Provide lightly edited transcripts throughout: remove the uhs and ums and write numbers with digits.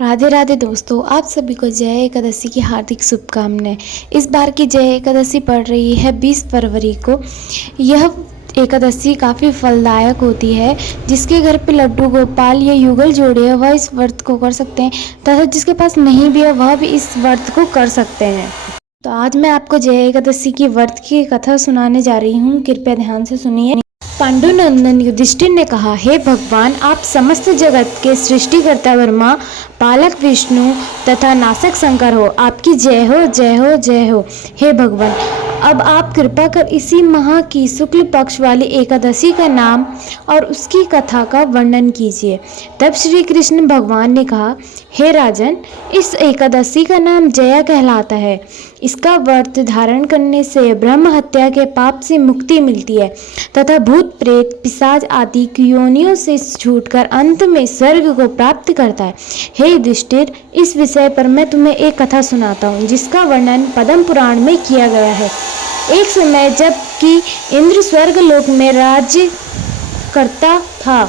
राधे राधे दोस्तों, आप सभी को जय एकादशी की हार्दिक शुभकामनाएं। इस बार की जय एकादशी पड़ रही है 20 फरवरी को। यह एकादशी काफ़ी फलदायक होती है। जिसके घर पे लड्डू गोपाल या युगल जोड़े है वह इस व्रत को कर सकते हैं, तथा जिसके पास नहीं भी है वह भी इस व्रत को कर सकते हैं। तो आज मैं आपको जय एकादशी की व्रत की कथा सुनाने जा रही हूँ, कृपया ध्यान से सुनिए। पांडुनंदन युधिष्ठिर ने कहा, हे भगवान, आप समस्त जगत के सृष्टिकर्ता ब्रह्मा, पालक विष्णु तथा नाशक शंकर हो। आपकी जय हो, जय हो, जय हो। हे भगवान, अब आप कृपा कर इसी माह की शुक्ल पक्ष वाली एकादशी का नाम और उसकी कथा का वर्णन कीजिए। तब श्री कृष्ण भगवान ने कहा, हे राजन, इस एकादशी का नाम जया कहलाता है। इसका व्रत धारण करने से ब्रह्म हत्या के पाप से मुक्ति मिलती है तथा भूत प्रेत पिशाच आदि योनियों से छूटकर अंत में स्वर्ग को प्राप्त करता है। हे युधिष्ठिर, इस विषय पर मैं तुम्हें एक कथा सुनाता हूँ जिसका वर्णन पद्म पुराण में किया गया है। एक समय जब कि इंद्र स्वर्ग लोक में राज्य करता था,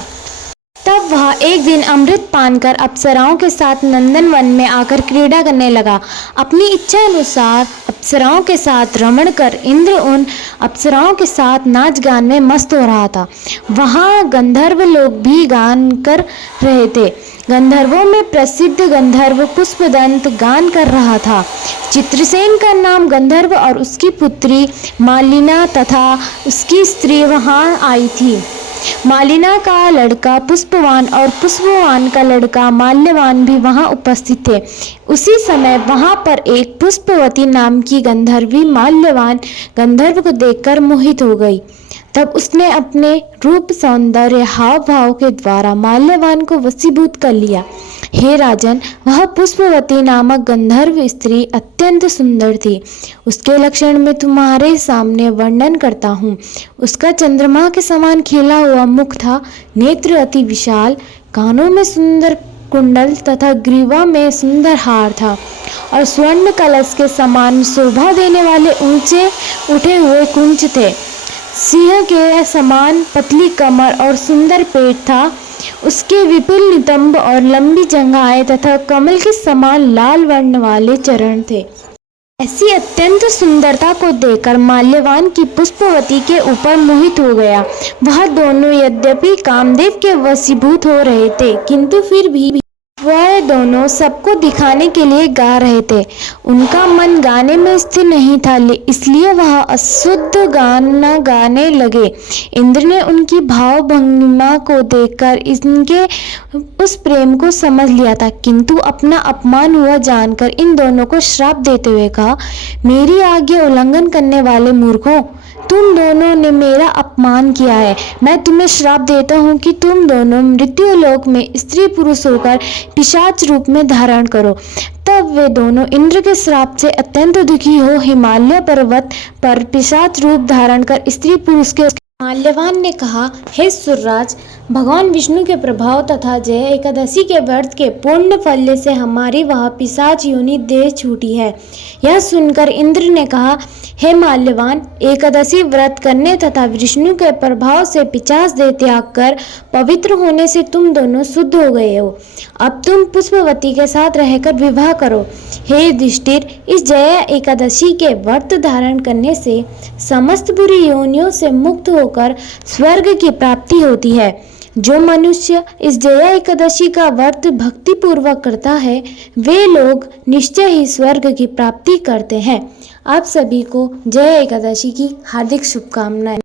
तब वह एक दिन अमृत पान कर अप्सराओं के साथ नंदन वन में आकर क्रीड़ा करने लगा। अपनी इच्छा अनुसार अप्सराओं के साथ रमण कर इंद्र उन अप्सराओं के साथ नाच गान में मस्त हो रहा था। वहाँ गंधर्व लोग भी गान कर रहे थे। गंधर्वों में प्रसिद्ध गंधर्व पुष्पदंत गान कर रहा था। चित्रसेन का नाम गंधर्व और उसकी पुत्री मालिना तथा उसकी स्त्री वहाँ आई थी। मालिना का लड़का पुष्पवान और पुष्पवान का लड़का माल्यवान भी वहां उपस्थित थे। उसी समय वहां पर एक पुष्पवती नाम की गंधर्वी माल्यवान गंधर्व को देखकर मोहित हो गई। तब उसने अपने रूप सौंदर्य हाव भाव के द्वारा माल्यवान को वशीभूत कर लिया। हे राजन, वह पुष्पवती नामक गंधर्व स्त्री अत्यंत सुंदर थी। उसके लक्षण में तुम्हारे सामने वर्णन करता हूँ। उसका चंद्रमा के समान खिला हुआ मुख था, नेत्र अति विशाल, कानों में सुंदर कुंडल तथा ग्रीवा में सुंदर हार था और स्वर्ण कलश के समान शोभा देने वाले ऊंचे उठे हुए कुंच थे। सिंह के समान पतली कमर और सुंदर पेट था। उसके विपुल नितंब और लंबी जंघाएं तथा कमल के समान लाल वर्ण वाले चरण थे। ऐसी अत्यंत सुंदरता को देखकर माल्यवान की पुष्पवती के ऊपर मोहित हो गया। वह दोनों यद्यपि कामदेव के वशीभूत हो रहे थे, किंतु फिर भी वह दोनों सबको दिखाने के लिए गा रहे थे। उनका मन गाने में स्थिर नहीं था, इसलिए वह अशुद्ध गाना गाने लगे। इंद्र ने उनकी भाव भंगिमा को देखकर इनके उस प्रेम को समझ लिया था, किंतु अपना अपमान हुआ जानकर इन दोनों को श्राप देते हुए कहा, मेरी आज्ञा उल्लंघन करने वाले मूर्खों, तुम दोनों ने मेरा अपमान किया है। मैं तुम्हें श्राप देता हूँ कि तुम दोनों मृत्यु लोक में स्त्री पुरुष होकर पिशाच रूप में धारण करो। तब वे दोनों इंद्र के श्राप से अत्यंत दुखी हो हिमालय पर्वत पर पिशाच रूप धारण कर स्त्री पुरुष के माल्यवान ने कहा, हे सुरराज, भगवान विष्णु के प्रभाव तथा जय एकादशी के व्रत के पूर्ण फल से हमारी वह पिशाच योनि देह छूटी है। यह सुनकर इंद्र ने कहा, हे माल्यवान, एकादशी व्रत करने तथा विष्णु के प्रभाव से पिशाच देह त्याग कर पवित्र होने से तुम दोनों शुद्ध हो गए हो। अब तुम पुष्पवती के साथ रहकर विवाह करो। हे युधिष्ठिर, इस जया एकादशी के व्रत धारण करने से समस्त बुरी योनियों से मुक्त होकर स्वर्ग की प्राप्ति होती है। जो मनुष्य इस जया एकादशी का व्रत भक्ति पूर्वक करता है, वे लोग निश्चय ही स्वर्ग की प्राप्ति करते हैं। आप सभी को जया एकादशी की हार्दिक शुभकामनाएं।